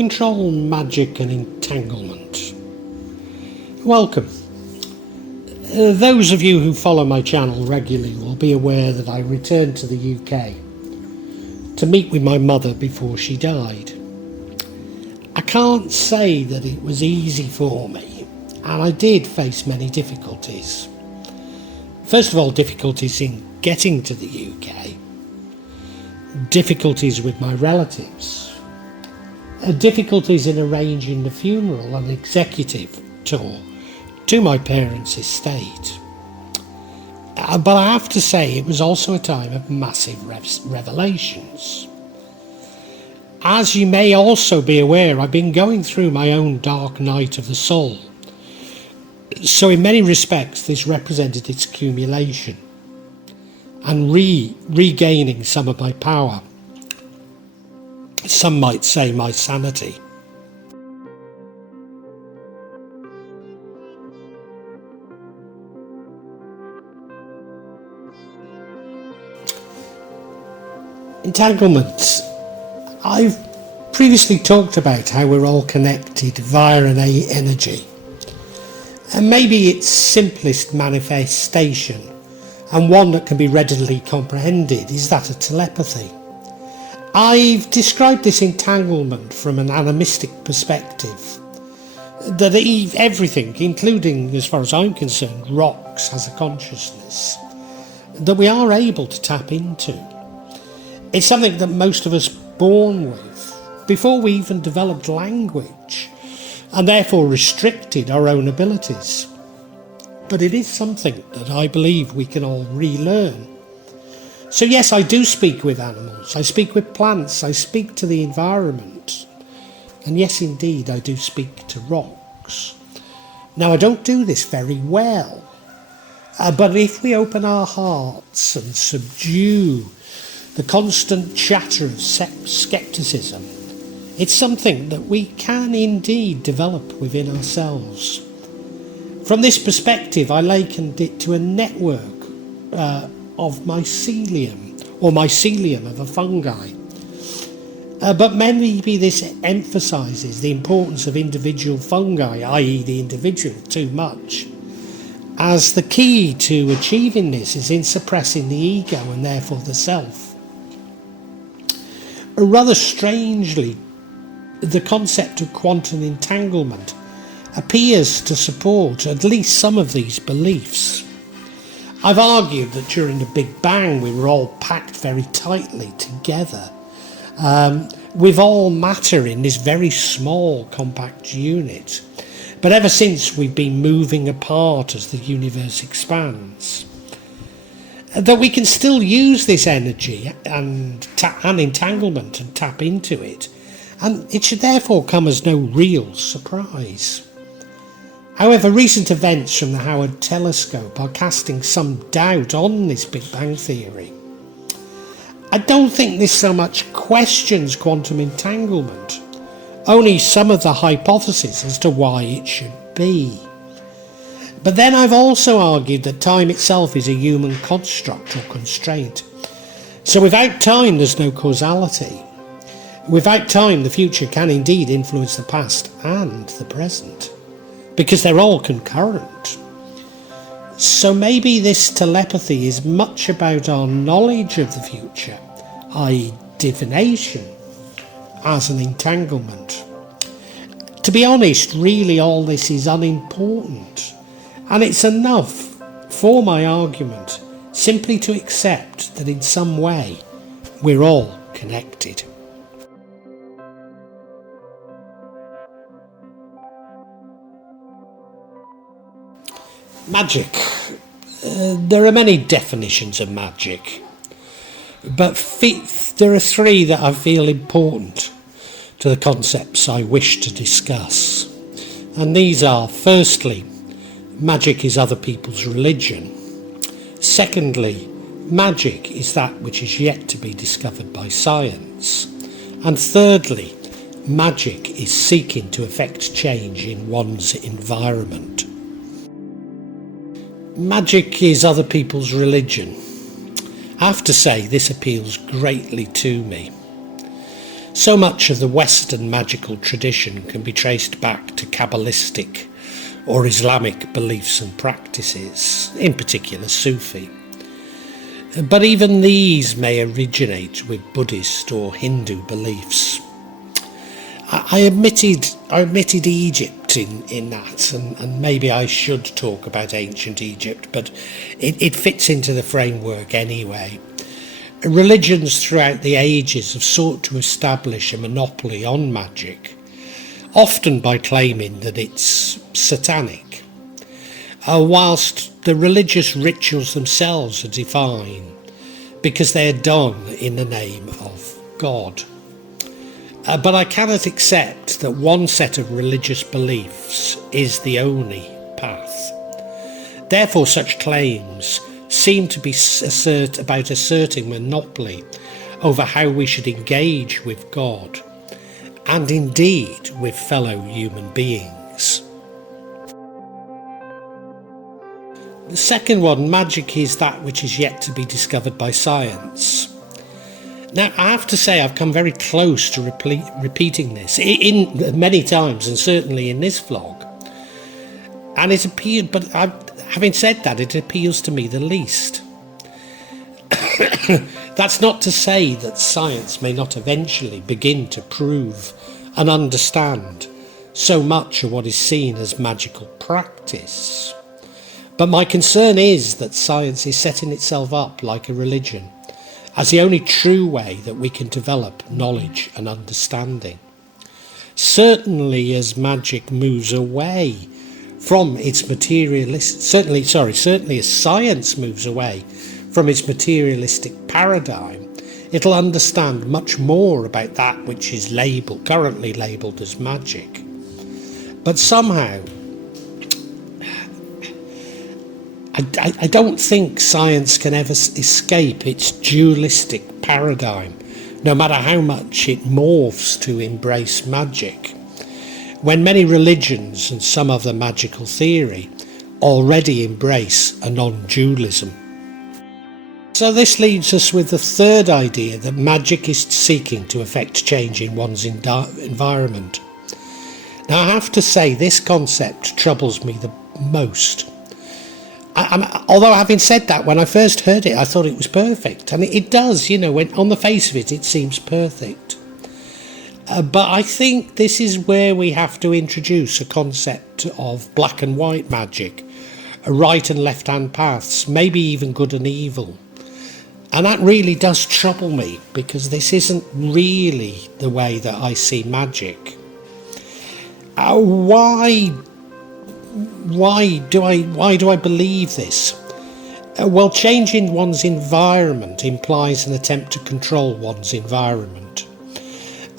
Control, Magic and Entanglement. Welcome. Those of you who follow my channel regularly will be aware that I returned to the UK to meet with my mother before she died. I can't say that it was easy for me, and I did face many difficulties. First of all, difficulties in getting to the UK, difficulties with my relatives, difficulties in arranging the funeral and executive tour to my parents' estate. But I have to say it was also a time of massive revelations. As you may also be aware, I've been going through my own dark night of the soul. So in many respects this represented its accumulation and regaining some of my power. Some might say my sanity. Entanglement. I've previously talked about how we're all connected via an energy. And maybe its simplest manifestation, and one that can be readily comprehended, is that of telepathy. I've described this entanglement from an animistic perspective, that everything, including, as far as I'm concerned, rocks, has a consciousness that we are able to tap into. It's something that most of us born with, before we even developed language, and therefore restricted our own abilities. But it is something that I believe we can all relearn. So yes, I do speak with animals, I speak with plants, I speak to the environment, and yes indeed I do speak to rocks. Now I don't do this very well, but if we open our hearts and subdue the constant chatter of skepticism, it's something that we can indeed develop within ourselves. From this perspective, I likened it to a network of mycelium of a fungi. But maybe this emphasises the importance of individual fungi, i.e. the individual, too much, as the key to achieving this is in suppressing the ego and therefore the self. Rather strangely, the concept of quantum entanglement appears to support at least some of these beliefs. I've argued that during the Big Bang we were all packed very tightly together, with all matter in this very small compact unit. But ever since we've been moving apart as the universe expands. That we can still use this energy and entanglement and tap into it, and it should therefore come as no real surprise. However, recent events from the Howard telescope are casting some doubt on this Big Bang theory. I don't think this so much questions quantum entanglement, only some of the hypotheses as to why it should be. But then I've also argued that time itself is a human construct or constraint. So without time there's no causality. Without time the future can indeed influence the past and the present, because they're all concurrent. So maybe this telepathy is much about our knowledge of the future, i.e. divination, as an entanglement. To be honest, really all this is unimportant. And it's enough for my argument simply to accept that in some way we're all connected. Magic. There are many definitions of magic, but there are three that I feel important to the concepts I wish to discuss. And these are, firstly, magic is other people's religion. Secondly, magic is that which is yet to be discovered by science. And thirdly, magic is seeking to effect change in one's environment. Magic is other people's religion. I have to say this appeals greatly to me. So much of the Western magical tradition can be traced back to Kabbalistic or Islamic beliefs and practices, in particular Sufi. But even these may originate with Buddhist or Hindu beliefs. I omitted Egypt in that, and maybe I should talk about ancient Egypt, but it fits into the framework anyway. Religions throughout the ages have sought to establish a monopoly on magic, often by claiming that it's satanic, whilst the religious rituals themselves are divine because they are done in the name of God. But I cannot accept that one set of religious beliefs is the only path. Therefore, such claims seem to be about asserting monopoly over how we should engage with God, and indeed with fellow human beings. The second one, magic is that which is yet to be discovered by science. Now, I have to say I've come very close to repeating this in many times, and certainly in this vlog. And it appeared, but having said that, it appeals to me the least. That's not to say that science may not eventually begin to prove and understand so much of what is seen as magical practice. But my concern is that science is setting itself up like a religion as the only true way that we can develop knowledge and understanding. Certainly as magic moves away from its certainly as science moves away from its materialistic paradigm, it'll understand much more about that which is currently labelled as magic. But somehow, I don't think science can ever escape its dualistic paradigm, no matter how much it morphs to embrace magic, when many religions and some of the magical theory already embrace a non-dualism. So this leaves us with the third idea, that magic is seeking to effect change in one's environment. Now, I have to say this concept troubles me the most. Although having said that, when I first heard it, I thought it was perfect. And it does, when on the face of it, it seems perfect. But I think this is where we have to introduce a concept of black and white magic, right and left-hand paths, maybe even good and evil. And that really does trouble me, because this isn't really the way that I see magic. Why do I believe this? Well, changing one's environment implies an attempt to control one's environment,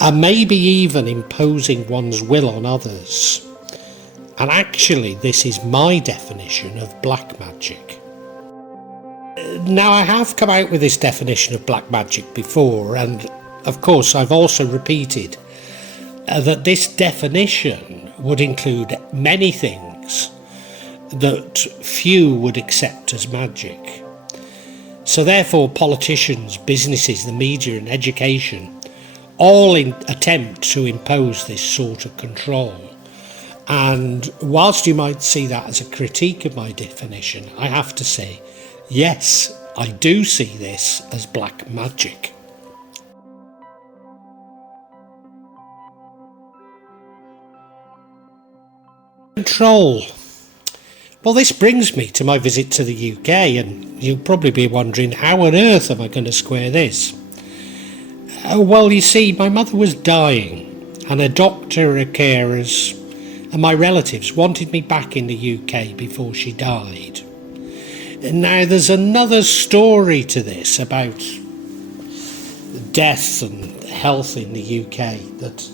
and maybe even imposing one's will on others. And actually, this is my definition of black magic. Now, I have come out with this definition of black magic before, and of course I've also repeated that this definition would include many things that few would accept as magic. So therefore, politicians, businesses, the media and education all attempt to impose this sort of control. And whilst you might see that as a critique of my definition, I have to say, yes, I do see this as black magic. Control. Well, this brings me to my visit to the UK, and you'll probably be wondering, how on earth am I going to square this? Well, you see, my mother was dying, and a doctor, her carers, and my relatives wanted me back in the UK before she died. Now, there's another story to this about death and health in the UK that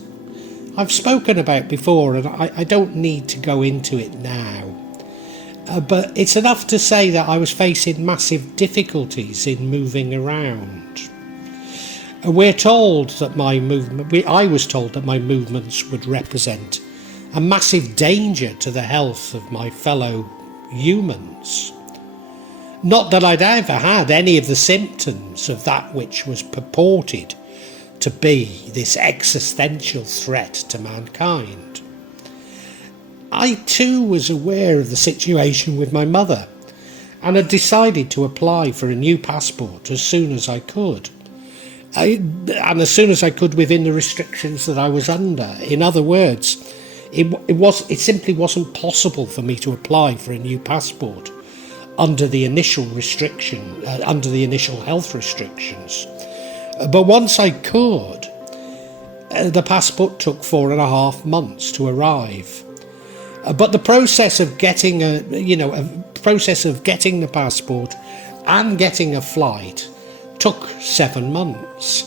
I've spoken about before, and I don't need to go into it now. But it's enough to say that I was facing massive difficulties in moving around. We're told that I was told that my movements would represent a massive danger to the health of my fellow humans. Not that I'd ever had any of the symptoms of that which was purported to be this existential threat to mankind. I too was aware of the situation with my mother and had decided to apply for a new passport as soon as I could. And as soon as I could within the restrictions that I was under. In other words, it simply wasn't possible for me to apply for a new passport under the initial health restrictions. But once I could, the passport took 4.5 months to arrive. But the process of getting the passport and getting a flight took 7 months.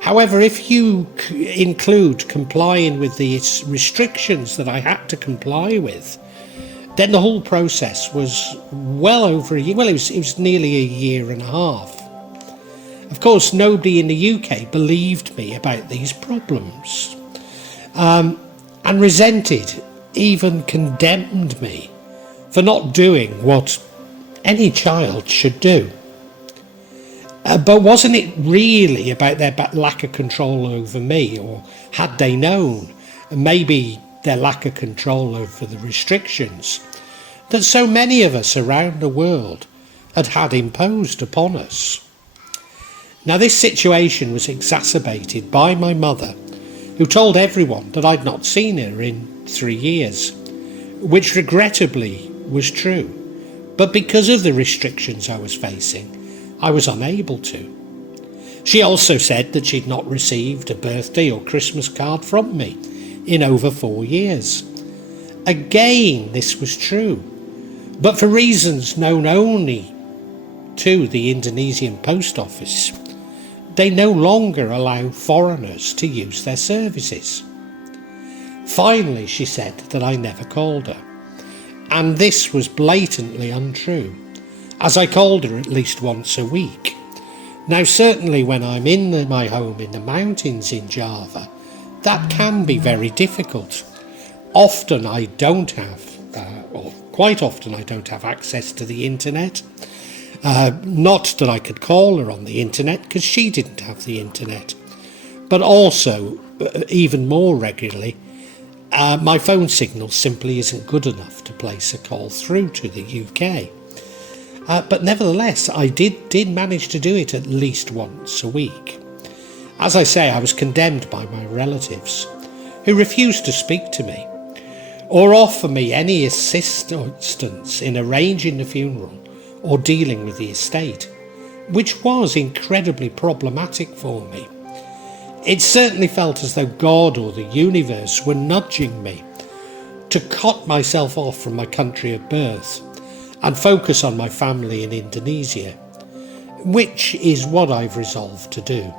However, if you include complying with the restrictions that I had to comply with, then the whole process was well over a year. Well, it was nearly a year and a half. Of course, nobody in the UK believed me about these problems, and resented, even condemned me for not doing what any child should do. But wasn't it really about their lack of control over me, or had they known, maybe their lack of control over the restrictions that so many of us around the world had imposed upon us? Now, this situation was exacerbated by my mother, who told everyone that I'd not seen her in 3 years, which regrettably was true. But because of the restrictions I was facing, I was unable to. She also said that she'd not received a birthday or Christmas card from me in over 4 years. Again, this was true, but for reasons known only to the Indonesian Post Office, they no longer allow foreigners to use their services. Finally, she said that I never called her, and this was blatantly untrue, as I called her at least once a week. Now, certainly when I'm in my home in the mountains in Java, that can be very difficult. Often I don't have, or quite often I don't have access to the internet. Not that I could call her on the internet, because she didn't have the internet. But also, even more regularly, my phone signal simply isn't good enough to place a call through to the UK. But nevertheless, I did manage to do it at least once a week. As I say, I was condemned by my relatives, who refused to speak to me or offer me any assistance in arranging the funeral or dealing with the estate, which was incredibly problematic for me. It certainly felt as though God or the universe were nudging me to cut myself off from my country of birth and focus on my family in Indonesia, which is what I've resolved to do.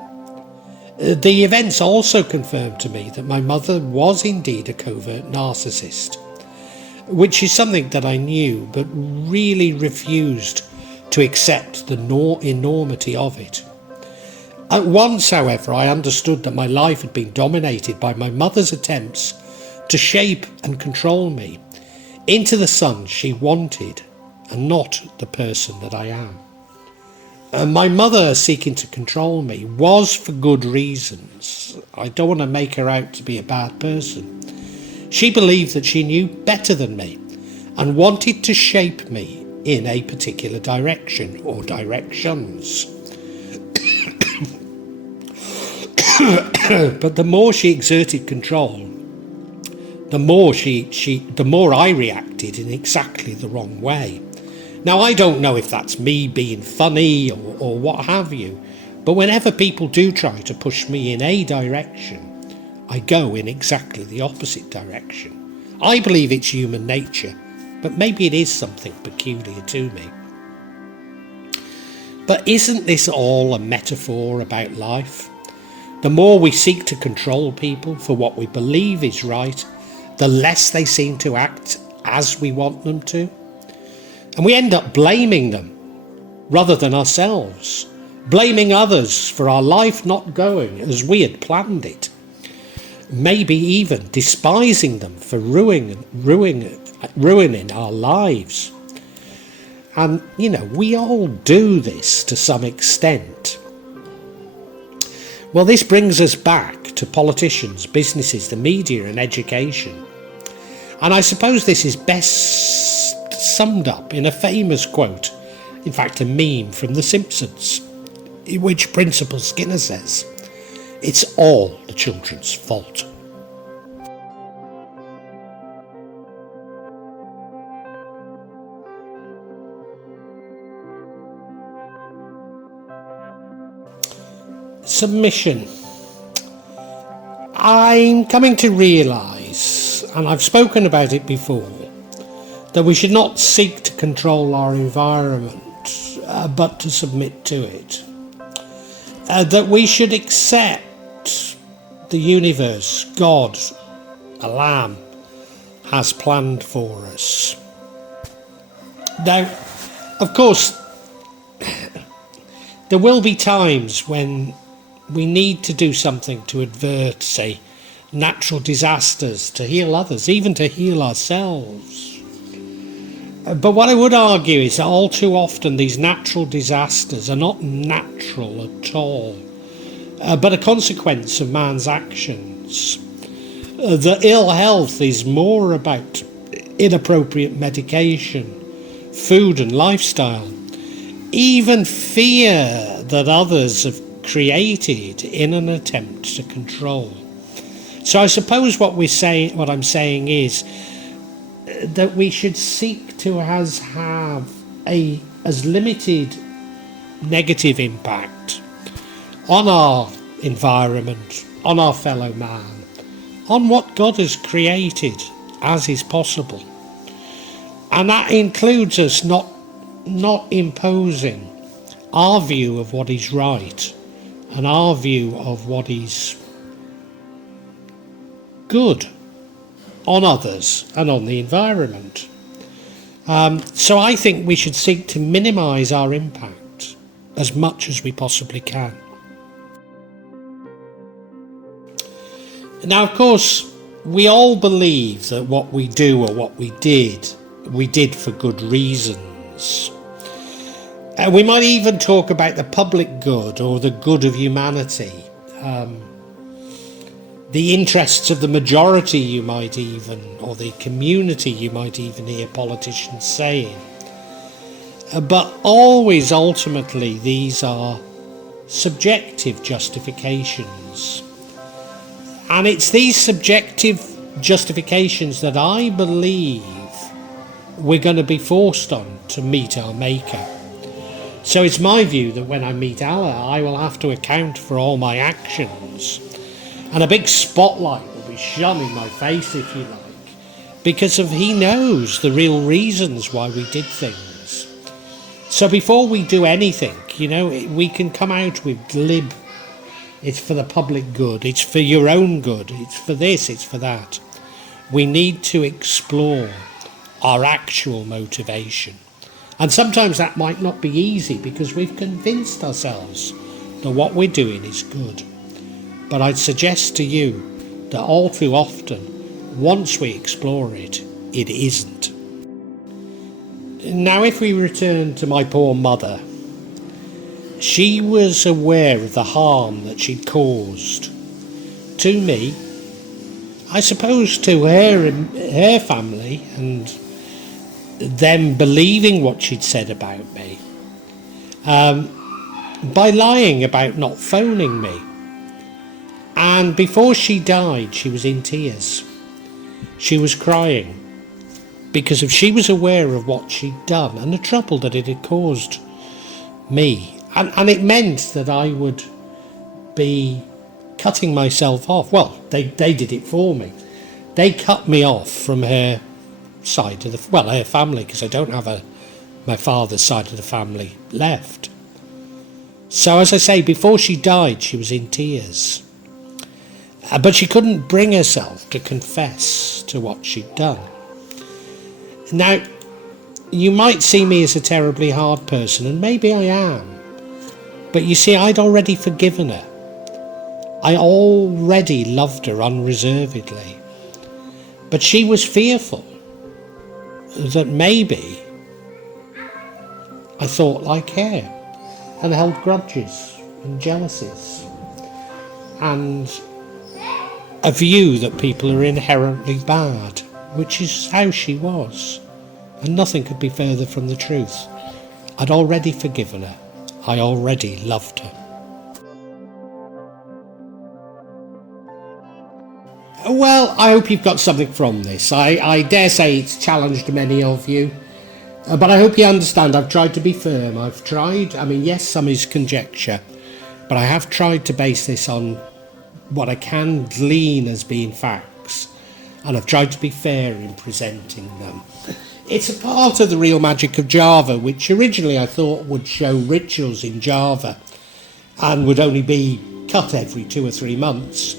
The events also confirmed to me that my mother was indeed a covert narcissist, which is something that I knew but really refused to accept the enormity of it. At once, however, I understood that my life had been dominated by my mother's attempts to shape and control me into the son she wanted and not the person that I am. My mother seeking to control me was for good reasons. I don't want to make her out to be a bad person. She believed that she knew better than me and wanted to shape me in a particular direction or directions. But the more she exerted control, the more I reacted in exactly the wrong way. Now, I don't know if that's me being funny or what have you, but whenever people do try to push me in a direction, I go in exactly the opposite direction. I believe it's human nature, but maybe it is something peculiar to me. But isn't this all a metaphor about life? The more we seek to control people for what we believe is right, the less they seem to act as we want them to. And we end up blaming them rather than ourselves, blaming others for our life not going as we had planned it, maybe even despising them for ruining our lives. And, we all do this to some extent. Well, this brings us back to politicians, businesses, the media and education. And I suppose this is best summed up in a famous quote, in fact a meme from The Simpsons, in which Principal Skinner says, "It's all the children's fault." Submission. I'm coming to realise, and I've spoken about it before, that we should not seek to control our environment, but to submit to it. That we should accept the universe, God, a lamb, has planned for us. Now, of course, there will be times when we need to do something to avert, say, natural disasters, to heal others, even to heal ourselves. But what I would argue is that all too often these natural disasters are not natural at all, but a consequence of man's actions. The ill health is more about inappropriate medication, food and lifestyle, even fear that others have created in an attempt to control. So I suppose what I'm saying is that we should seek to have as limited negative impact on our environment, on our fellow man, on what God has created as is possible. And that includes us not imposing our view of what is right and our view of what is good on others and on the environment. So I think we should seek to minimise our impact as much as we possibly can. Now, of course, we all believe that what we do or what we did for good reasons. We might even talk about the public good or the good of humanity, the interests of the majority you might even, or the community you might even hear politicians saying. But always ultimately these are subjective justifications. And it's these subjective justifications that I believe we're going to be forced on to meet our Maker. So it's my view that when I meet Allah, I will have to account for all my actions. And a big spotlight will be shone in my face, if you like, because He knows the real reasons why we did things. So before we do anything, we can come out with glib, it's for the public good, it's for your own good, it's for this, it's for that. We need to explore our actual motivation. And sometimes that might not be easy because we've convinced ourselves that what we're doing is good. But I'd suggest to you that all too often, once we explore it, it isn't. Now, if we return to my poor mother, she was aware of the harm that she'd caused to me, I suppose to her family, and them believing what she'd said about me, by lying about not phoning me. And before she died, she was in tears. She was crying because she was aware of what she'd done and the trouble that it had caused me. And it meant that I would be cutting myself off. Well, they did it for me. They cut me off from her side of her family, because I don't have my father's side of the family left. So as I say, before she died, she was in tears. But she couldn't bring herself to confess to what she'd done. Now, you might see me as a terribly hard person, and maybe I am. But you see, I'd already forgiven her. I already loved her unreservedly. But she was fearful that maybe I thought like her and held grudges and jealousies. and a view that people are inherently bad, which is how she was. And nothing could be further from the truth. I'd already forgiven her. I already loved her. Well, I hope you've got something from this. I dare say it's challenged many of you. But I hope you understand I've tried to be firm. I've tried, yes, some is conjecture. But I have tried to base this on what I can glean as being facts. And I've tried to be fair in presenting them. It's a part of the real magic of Java, which originally I thought would show rituals in Java and would only be cut every 2 or 3 months.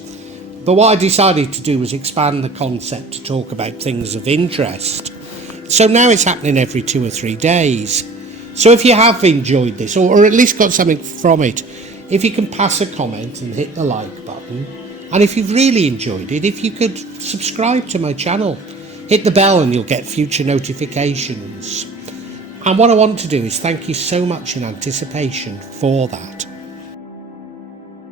But what I decided to do was expand the concept to talk about things of interest. So now it's happening every 2 or 3 days. So if you have enjoyed this, or at least got something from it, if you can pass a comment and hit the like button, and if you've really enjoyed it, if you could subscribe to my channel, hit the bell and you'll get future notifications. And what I want to do is thank you so much in anticipation for that.